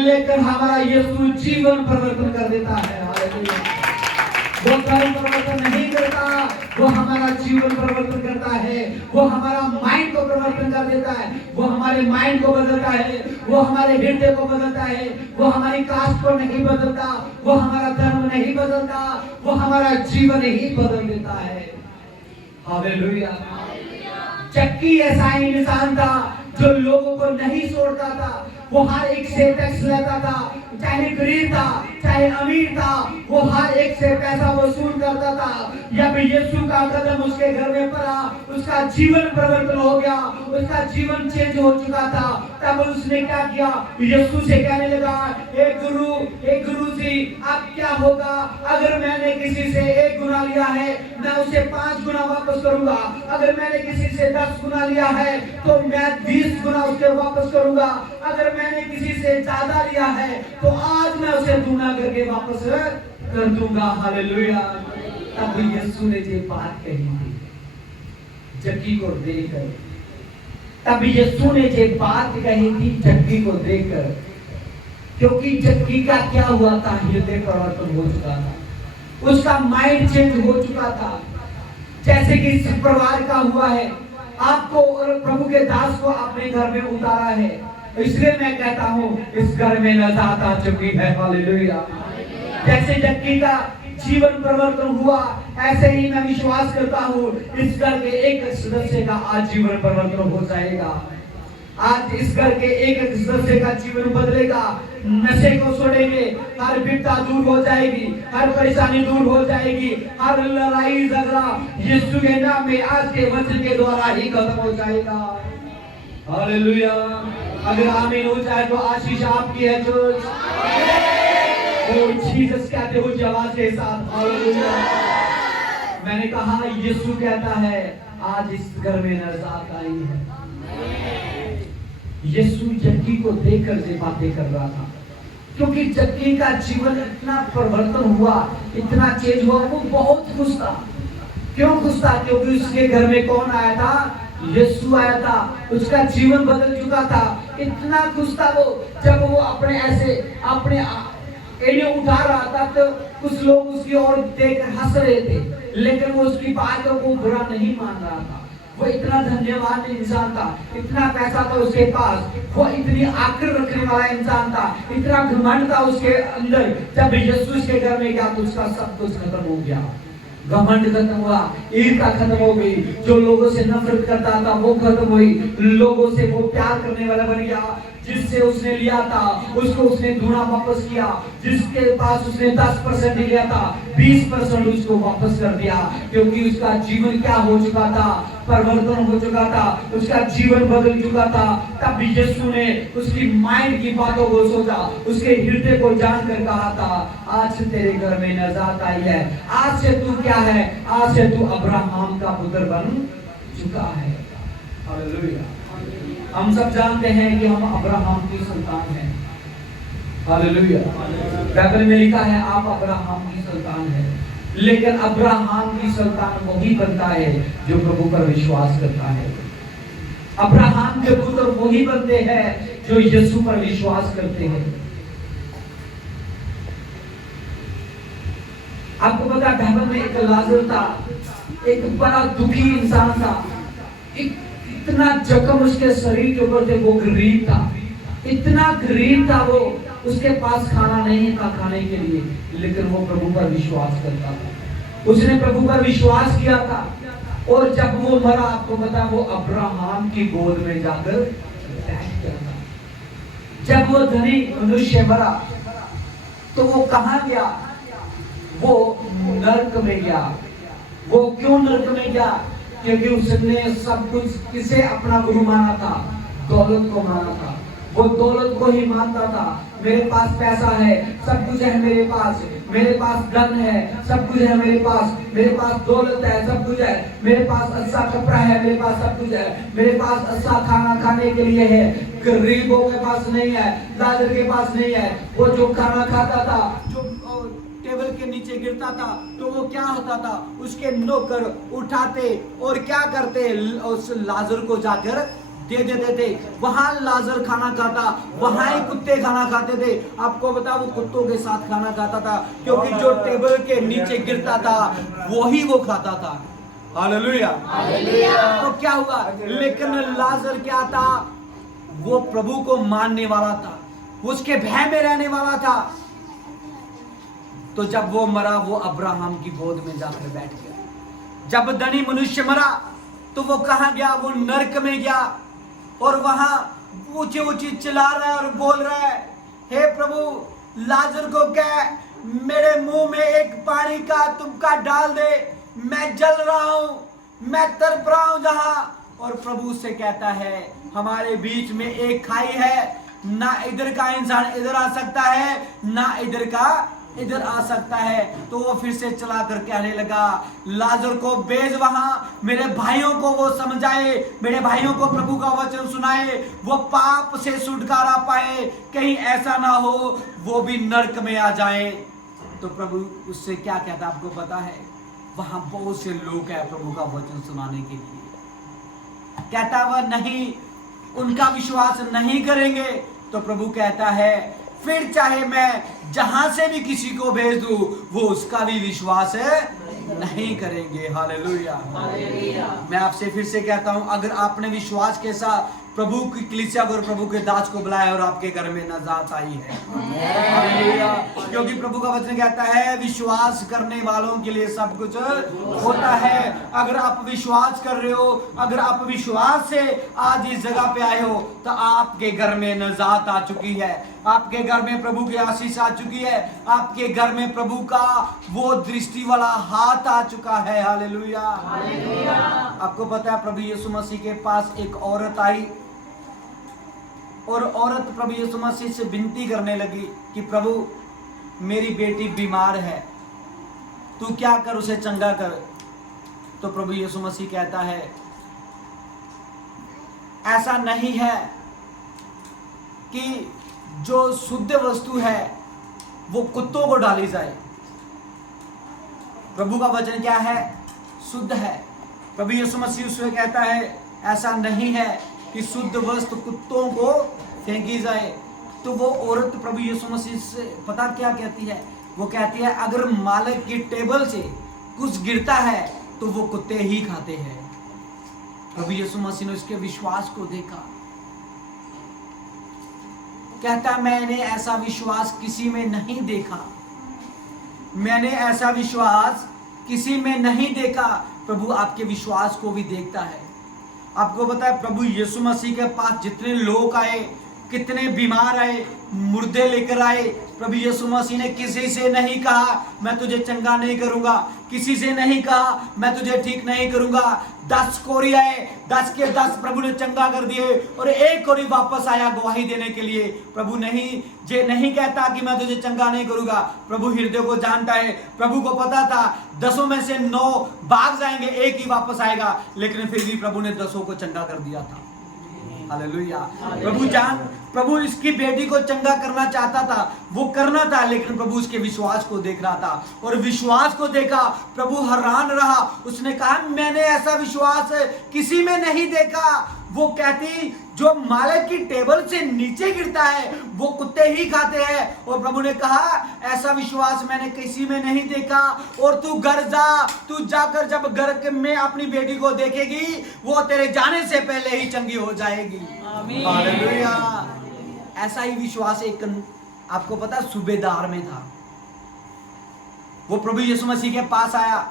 लेकिन हमारा यीशु जीवन परिवर्तन कर देता है। हालेलुया। वो धर्म परिवर्तन नहीं करता, वो हमारा जीवन परिवर्तन करता है। वो हमारा माइंड को परिवर्तन कर देता है, वो हमारे माइंड को बदलता है, वो हमारे हृदय को बदलता है। वो हमारी कास्ट को नहीं बदलता, वो हमारा धर्म नहीं बदलता, वो हमारा जीवन ही बदल देता है। हालेलुया। चक्की ऐसा ही इंसान था जो लोगों को नहीं छोड़ता था। वो हर एक से टैक्स लेता था, चाहे गरीब था चाहे अमीर था, वो हर एक से पैसा वसूल करता था। जब यीशु का कदम उसके घर में पड़ा, उसका जीवन परिवर्तन हो गया, उसका जीवन चेंज हो चुका था। तब उसने क्या किया, यीशु से कहने लगा, एक गुरु जी, अब क्या होगा अगर मैंने किसी से 1 गुना लिया है, मैं उसे 5 गुना वापस करूंगा। अगर मैंने किसी से 10 गुना लिया है तो मैं 20 गुना उसे वापस करूंगा। अगर मैंने किसी से ज्यादा लिया है तो आज मैं उसे दूना करके वापस कर दूंगा। हालेलुया। तब यीशु ने ये बात कही थी जक्की को देखकर। तब यीशु ने ये बात कही थी जक्की को देखकर, क्योंकि जक्की का क्या हुआ था, हृदय परिवर्तन हो चुका था, उसका माइंड चेंज हो चुका था। जैसे कि इस परिवार का हुआ है, आपको और प्रभु के दास को अपने घर में उतारा है, इसलिए मैं कहता हूँ इस घर में नजात आ चुकी है। हालेलुया। जैसे जक्की का जीवन परिवर्तन हुआ, ऐसे ही मैं विश्वास करता हूँ इस घर के एक सदस्य का आज जीवन परिवर्तन हो जाएगा। आज इस घर के एक सदस्य का जीवन बदलेगा। नशे को छोड़ेंगे, हर विपदा दूर हो जाएगी, हर परेशानी दूर हो जाएगी, हर लड़ाई झगड़ा यीशु के नाम में आज के वचन के द्वारा ही खत्म हो जाएगा। हालेलुया। अगर आमीन हो जाए तो आशीष आपकी है। जो जीसस कहते हो आवाज के साथ हालेलुया। मैंने कहा यीशु कहता है आज इस घर में नजात आई है। यीशु जक्की को देखकर ये बातें कर रहा था, क्योंकि जक्की का जीवन इतना परिवर्तन हुआ, इतना चेंज हुआ, वो बहुत खुश था। क्यों खुश था? क्योंकि उसके घर में कौन आया था? यीशु आया था। उसका जीवन बदल चुका था। इतना खुश था वो, जब वो अपने एड़ियां उठा रहा था तो कुछ लोग उसकी ओर देख हंस रहे थे, लेकिन वो उसकी बातों को बुरा नहीं मान रहा था। वो इतना धन्यवाद इंसान था, इतना पैसा था उसके पास, वो इतनी आकर रखने वाला इंसान था, इतना घमंड था उसके अंदर। जब यीशु उसके घर में गया तो उसका सब कुछ खत्म हो गया। घमंड खत्म हुआ, ईर्ष्या खत्म हो गई, जो लोगों से नफरत करता था वो खत्म हुई, लोगों से वो प्यार करने वाला बन गया। जिससे उसने लिया था उसको उसने दूना वापस किया। जिसके पास उसने 10% लिया था 20% उसको वापस कर दिया, क्योंकि उसका जीवन क्या हो चुका था? परिवर्तन हो चुका था, उसका जीवन बदल चुका था। तब यीशु ने उसकी माइंड की बातों को सोचा, उसके हृदय को जानकर कहा था आज से तेरे घर में नजात आई है, आज से तू क्या है? आज से तू अब्राहम का पुत्र बन चुका है। हालेलुया। हम सब जानते हैं कि हम अब्राहम की संतान हैं। हालेलुया। बाइबल में लिखा है आप अब्राहम की संतान हैं, लेकिन अब्राहम की संतान वही बनता है जो प्रभु पर विश्वास करता है। अब्राहम के पुत्र वही बनते हैं जो यीशु पर विश्वास करते हैं। आपको पता है बाइबल में एक लाजर था, एक बड़ा दुखी इंसान था, इतना जख्म उसके शरीर के ऊपर थे, वो गरीब था, इतना गरीब था वो, उसके पास खाना नहीं था खाने के लिए, लेकिन वो प्रभु पर विश्वास करता था। उसने प्रभु पर विश्वास किया था, और जब वो मरा आपको पता वो अब्राहम की गोद में जाकर बैठ गया था। जब वो धनी मनुष्य मरा तो वो कहां गया? वो नरक में गया। वो क्यों नरक में गया? क्योंकि उसने सब कुछ किसे अपना गुरु माना था? दौलत को माना था। वो दौलत को ही मानता था, मेरे पास पैसा है, सब कुछ है मेरे पास धन है, सब कुछ है मेरे पास दौलत है, सब कुछ है मेरे पास, अच्छा कपड़ा है मेरे पास, सब कुछ है मेरे पास, अच्छा खाना खाने के लिए है। गरीबों के पास नहीं है, लाजर के पास नहीं है। वो जो खाना खाता था, जो टेबल के नीचे गिरता था, तो वो क्या होता था? उसके नौकर उठाते और क्या करते? उस लाजर को जाकर दे देते थे। वहां लाजर खाना खाता, वहां ही कुत्ते खाना खाते थे। आपको बता वो कुत्तों के साथ खाना खाता था, क्योंकि जो टेबल के नीचे गिरता था वही वो खाता था। हालेलुया। तो क्या हुआ, लेकिन लाजर क्या था, वो प्रभु को मानने वाला था, उसके भय में रहने वाला था। तो जब वो मरा, वो अब्राहम की गोद में जाकर बैठ गया। जब धनी मनुष्य मरा तो वो कहां गया, वो नरक में गया, और वहां ऊंची ऊंची चिल्ला रहा है और बोल रहा है, हे प्रभु लाजर को कह मेरे मुंह में एक पानी का तुमका डाल दे, मैं जल रहा हूं, मैं तड़प रहा हूं जहां। और प्रभु से कहता है, हमारे बीच में एक खाई है, ना इधर का इंसान इधर आ सकता है, ना इधर का इधर आ सकता है। तो वो फिर से चला कर कहने लगा, लाजर को भेज वहां, मेरे भाइयों को वो समझाए, मेरे भाइयों को प्रभु का वचन सुनाए, वो पाप से छुटकारा पाए, कहीं ऐसा ना हो वो भी नरक में आ जाए। तो प्रभु उससे क्या कहता आपको पता है, वहां बहुत से लोग हैं प्रभु का वचन सुनाने के लिए। कहता वह नहीं, उनका विश्वास नहीं करेंगे। तो प्रभु कहता है, फिर चाहे मैं जहां से भी किसी को भेज दूं, वो उसका भी विश्वास नहीं करेंगे। हालेलुया। मैं आपसे फिर से कहता हूं, अगर आपने विश्वास के साथ प्रभु की कलीसिया और प्रभु के दास को बुलाया और आपके घर में नजात आई है, हालेलुया। क्योंकि प्रभु का वचन कहता है, विश्वास करने वालों के लिए सब कुछ होता है। अगर आप विश्वास कर रहे हो, अगर आप विश्वास से आज इस जगह पे आए हो, तो आपके घर में नजात आ चुकी है, आपके घर में प्रभु की आशीष आ चुकी है, आपके घर में प्रभु का वो दृष्टि वाला हाथ आ चुका है। हालेलुया। आपको पता है, प्रभु यीशु मसीह के पास एक औरत आई, और औरत प्रभु यीशु मसीह से विनती करने लगी कि प्रभु मेरी बेटी बीमार है, तू क्या कर, उसे चंगा कर। तो प्रभु यीशु मसीह कहता है, ऐसा नहीं है कि जो शुद्ध वस्तु है वो कुत्तों को डाली जाए। प्रभु का वचन क्या है, शुद्ध है। प्रभु यीशु मसीह उससे कहता है, ऐसा नहीं है कि शुद्ध वस्तु कुत्तों को फेंकी जाए। तो वो औरत प्रभु यीशु मसीह से पता क्या कहती है, वो कहती है, अगर मालिक की टेबल से कुछ गिरता है तो वो कुत्ते ही खाते हैं। प्रभु यीशु मसीह ने उसके विश्वास को देखा, कहता मैंने ऐसा विश्वास किसी में नहीं देखा, मैंने ऐसा विश्वास किसी में नहीं देखा। प्रभु आपके विश्वास को भी देखता है। आपको पता है, प्रभु यीशु मसीह के पास जितने लोग आए, कितने बीमार आए, मुर्दे लेकर आए, प्रभु यीशु मसीह ने किसी से नहीं कहा मैं तुझे चंगा नहीं करूंगा, किसी से नहीं कहा मैं तुझे ठीक नहीं करूंगा। 10 कोरी आए, 10 के 10 प्रभु ने चंगा कर दिए, और एक कोरी वापस आया गवाही देने के लिए। प्रभु नहीं कहता कि मैं तुझे चंगा नहीं करूंगा। प्रभु हृदय को जानता है। प्रभु को पता था 10 में से 9 भाग जाएंगे, एक ही वापस आएगा, लेकिन फिर भी प्रभु ने 10 को चंगा कर दिया था। हालेलुया। प्रभु इसकी बेटी को चंगा करना चाहता था, वो करना था, लेकिन प्रभु उसके विश्वास को देख रहा था, और विश्वास को देखा प्रभु हैरान रहा। उसने कहा मैंने ऐसा विश्वास किसी में नहीं देखा। वो कहती जो मालिक की टेबल से नीचे गिरता है वो कुत्ते ही खाते हैं। और प्रभु ने कहा ऐसा विश्वास मैंने किसी में नहीं देखा, और तू घर जा, तू जाकर जब घर में अपनी बेटी को देखेगी वो तेरे जाने से पहले ही चंगी हो जाएगी। हालेलुया। ऐसा ही विश्वास एक आपको पता सूबेदार में था। वो प्रभु यीशु मसीह के पास आया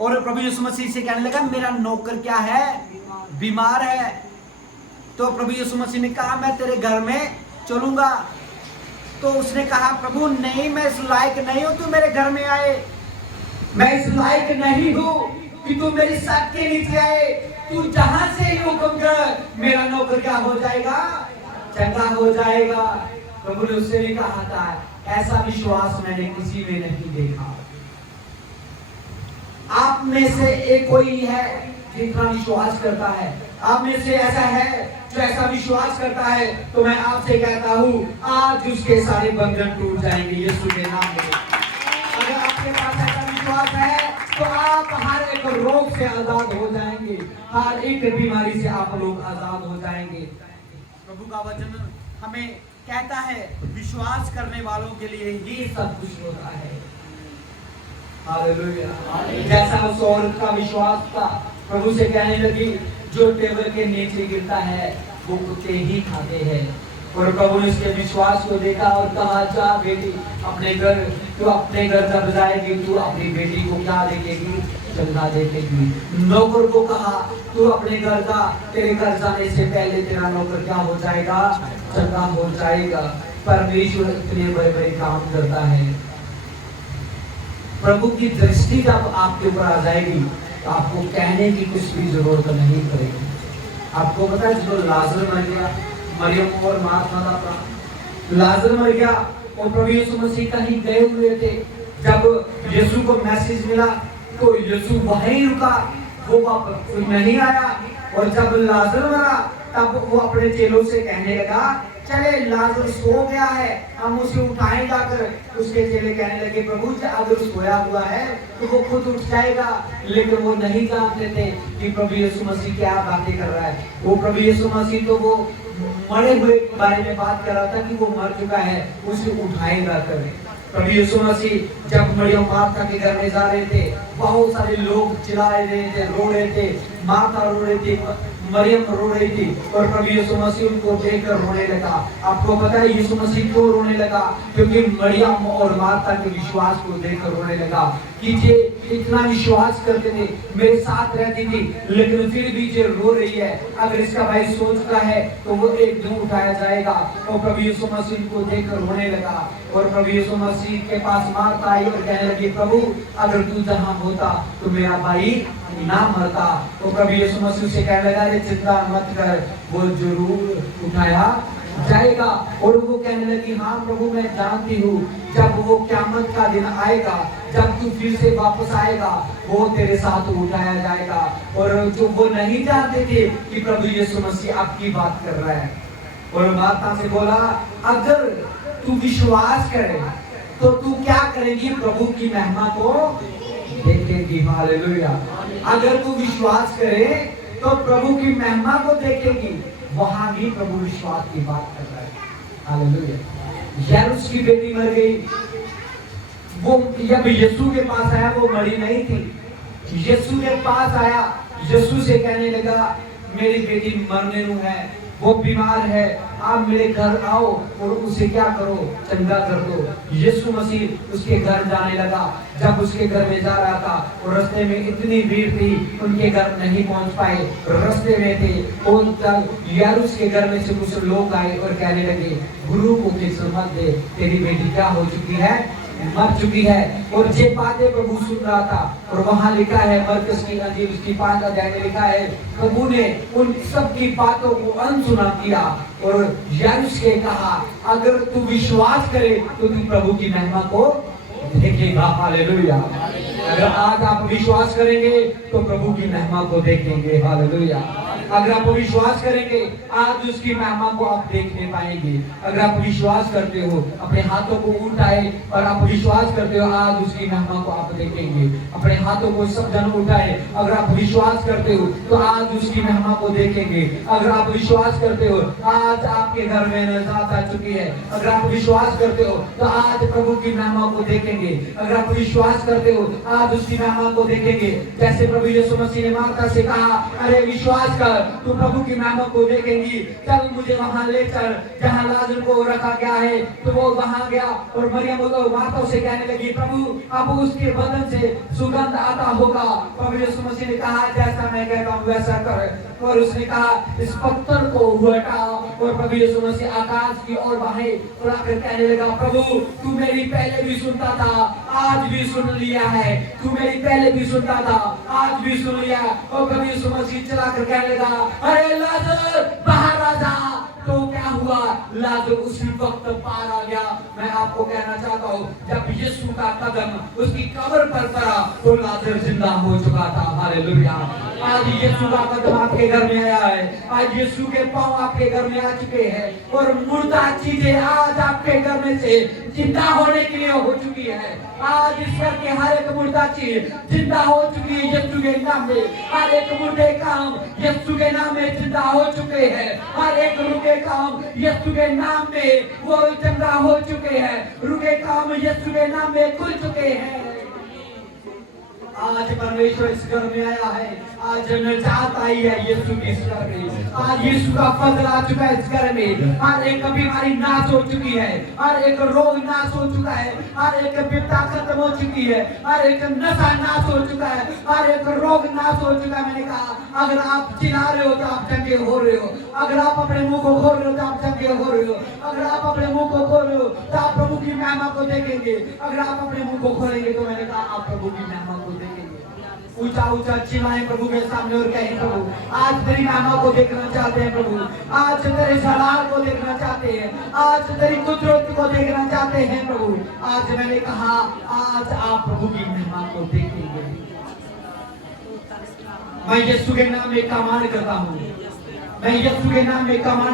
और प्रभु यीशु मसीह से कहने लगा मेरा नौकर क्या है, बीमार है। तो प्रभु यीशु मसीह ने कहा मैं तेरे घर में चलूंगा। तो उसने कहा प्रभु नहीं, मैं इस लायक नहीं हूं तू मेरे घर में आए, मैं इस लायक नहीं हूं कि तू मेरी छत के नीचे आए, तू जहां से ही हुक्म कर मेरा नौकर क्या हो जाएगा, चंगा हो जाएगा। प्रभु ने उससे भी कहा था ऐसा विश्वास मैंने किसी में नहीं देखा। आप में से एक कोई है जितना विश्वास करता है, आप में से ऐसा है जो ऐसा विश्वास करता है, तो मैं आपसे कहता हूँ आज उसके सारे बंधन टूट जाएंगे यीशु के नाम में। अगर आपके पास ऐसा विश्वास है तो आप हर एक रोग से आजाद हो जाएंगे, हर एक बीमारी से आप लोग आजाद हो जाएंगे। प्रभु का वचन हमें कहता है विश्वास करने वालों के लिए ही सब कुछ होता है। हालेलुया। जैसा उस औरत का विश्वास था, प्रभु से कहने लगी जो टेबल के नीचे गिरता है वो कुत्ते ही खाते हैं। और प्रभु ने उसके विश्वास को देखा और कहा जा बेटी अपने घर, तू अपने घर जब जाएगी तू अपनी बेटी को क्या देखेगी? चंगा देखेगी। नौकर को कहा तू अपने घर जा, तेरे घर जाने से पहले तेरा नौकर क्या हो जाएगा? चंगा हो जाएगा। परमेश्वर इतने बड़े बड़े काम करता है। प्रभु की दृष्टि जब आपके ऊपर आ जाएगी तो आपको कहने की कुछ भी जरूरत नहीं पड़ेगी। आपको पता है जो लाजर मर गया, मरियम और मार्था का प्राण, लाजर मर गया और प्रभु यीशु मसीह कहीं गए हुए थे। जब यीशु को मैसेज मिला तो यीशु वहीं रुका, वो वापस नहीं आया। और जब लाजर मरा तब वो अपने चेलों से कहने लगा चले लाजर सो गया है, हम उसे उठाएं जाकर। उसके चेले कहने लगे प्रभु अगर सोया हुआ है तो वो खुद उठ जाएगा। लेकिन वो नहीं जानते थे कि प्रभु यीशु मसीह क्या बातें कर रहा है। वो प्रभु यीशु मसीह तो वो मरे हुए के बारे में बात कर रहा था कि वो मर चुका है, उसे उठाएगा कर। प्रभु यीशु मसीह जब मरियम मार्था के घर में जा रहे थे, बहुत सारे लोग चिल्ला रहे थे, रो रहे थे, मार्था रो रही थी, मरियम रो रही थी और प्रभु यीशु मसीह उनको देखकर रोने लगा। आपको पता है यीशु मसीह क्यों रोने लगा? क्योंकि मरियम और मार्था के विश्वास को देखकर रोने लगा कि जे इतना विश्वास करते थे, मेरे साथ रहती थी, लेकिन फिर भी जे रो रही है। अगर इसका भाई सो चुका है तो वो एक दिन उठाया जाएगा। और प्रभु यीशु मसीह को देखकर रोने लगा। और प्रभु यीशु मसीह के पास मार्था आई और कहने लगी प्रभु अगर तू जहाँ होता तो मेरा भाई ना मरता। तो प्रभु यीशु मसीह से कहने लगा चिंता मत कर, वो जरूर उठाया जाएगा। और वो कहने लगी हाँ प्रभु मैं जानती हूँ जब वो क़यामत का दिन आएगा, जब तू फिर से वापस आएगा, वो तेरे साथ उठाया जाएगा। और जो वो नहीं जानते थे कि प्रभु यीशु मसीह आपकी बात कर रहा है। और माता से बोला अगर तू विश्वास करे तो तू क्या करेगी? प्रभु की महिमा को देखेगी। हालेलुया। अगर तू विश्वास करे तो प्रभु की महिमा को देखेगी। वहां भी प्रभु विश्वास की बात कर रहा है। हालेलुया। यारूस की बेटी मर गई, वो जब यीशु के पास आया वो मरी नहीं थी। यीशु के पास आया, यीशु से कहने लगा मेरी बेटी मरने को है, वो बीमार है, आप मेरे घर आओ और उसे क्या करो? चंगा कर दो। यीशु मसीह उसके घर जाने लगा। जब उसके घर में जा रहा था और रास्ते में इतनी भीड़ थी उनके घर नहीं पहुंच पाए, रास्ते में थे। और तब यारूस के घर में से कुछ लोग आए और कहने लगे गुरु को किस मत दे, तेरी बेटी क्या हो चुकी है? मर चुकी है। और ये बातें प्रभु सुन रहा था। और वहां लिखा है मरकस की अंजील उसकी 5 अध्याय में लिखा है प्रभु ने उन सब की बातों को अनसुना किया और यारूस के कहा अगर तू विश्वास करे तो तू प्रभु की महिमा को देखेगा। हालेलुया। अगर आज आप विश्वास करेंगे तो प्रभु की महिमा को देखेंगे। हालेलुया। अगर आप विश्वास करेंगे आज उसकी महिमा को आप देखने पाएंगे। अगर आप विश्वास करते हो अपने हाथों को उठाए और आप विश्वास करते हो आज उसकी महिमा को आप देखेंगे। अपने हाथों को सब जन उठाए, अगर आप विश्वास करते हो तो आज उसकी महिमा को देखेंगे। अगर आप विश्वास करते हो आज आपके घर में नजात आ चुकी है। अगर आप विश्वास करते हो तो आज प्रभु की महिमा को देखेंगे। अगर आप विश्वास करते हो आज उसकी महिमा को देखेंगे। जैसे प्रभु यीशु मसीह ने मार्था से कहा अरे विश्वास कर तू प्रभु की महिमा को देखेंगी, चल मुझे वहां लेकर जहां लाजर को रखा गया है। तो वो वहां गया और मरियम तो मार्था से कहने लगी प्रभु अब उसके बदन से सुगंध आता होगा। प्रभु यीशु मसीह ने कहा जैसा मैं कहता हूं वैसा कर। और उसने कहा इस पत्थर को हटा। और प्रभु यीशु मसीह आकाश की ओर बाहें फैलाकर कहने लगा प्रभु तू मेरी पहले भी सुनता था, आज भी सुन लिया है। तू मेरी पहले भी सुनता था, आज भी सुन लिया। और प्रभु यीशु मसीह चलाकर कहने लगा अरे लाजर बाहर आ जा। तो क्या हुआ? लाजर उसी वक्त पार आ गया। मैं आपको कहना चाहता हूँ जब यीशु का कदम उसकी कब्र पर पड़ा तो लाजर जिंदा हो चुका था। हालेलुया। आज यीशु का कदम आपके घर में आया है, आज यीशु के पांव आपके घर में आ चुके हैं और मुर्दा चीजें आज आपके घर में से जिंदा होने के लिए हो चुकी है। आज ईश्वर के हर एक मुर्दा चीज जिंदा हो चुकी है यीशु के नाम में। हर एक मुर्दे काम यीशु के नाम में जिंदा हो चुके हैं। हर एक रुके काम यीशु के नाम में वो जिंदा हो चुके हैं। रुके काम यीशु के नाम में खुल चुके हैं। आज परमेश्वर इस घर में आया है, आज निजात आई है यीशु के इस घर में। आज यीशु का फजल आ चुका है इस घर में। हर एक बीमारी नाश हो चुकी है, हर एक रोग नाश हो चुका है, हर एक विपदा खत्म हो चुकी है, हर एक नशा नाश हो चुका है, हर एक रोग नाश हो चुका है। मैंने कहा अगर आप चिल्ला रहे हो तो आप चंगे हो रहे हो, अगर आप अपने मुंह को खोल रहे हो तो आप चंगे हो रहे हो, अगर आप अपने मुंह को खोल रहे हो तो आप प्रभु की महिमा को देखेंगे, अगर आप अपने मुंह को खोलेंगे तो मैंने कहा आप प्रभु की महिमा को देखेंगे। ऊंचा ऊंचा चिल्लाएं प्रभु के सामने और कहें प्रभु आज तेरी महिमा को देखना चाहते हैं, प्रभु आज तेरे जलाल को देखना चाहते हैं, आज तेरी कुदरत को देखना चाहते हैं प्रभु। आज मैंने कहा आज आप प्रभु की महिमा को देखेंगे। मैं यीशु के नाम में कमान करता हूँ, मैं यीशु के नाम में कमान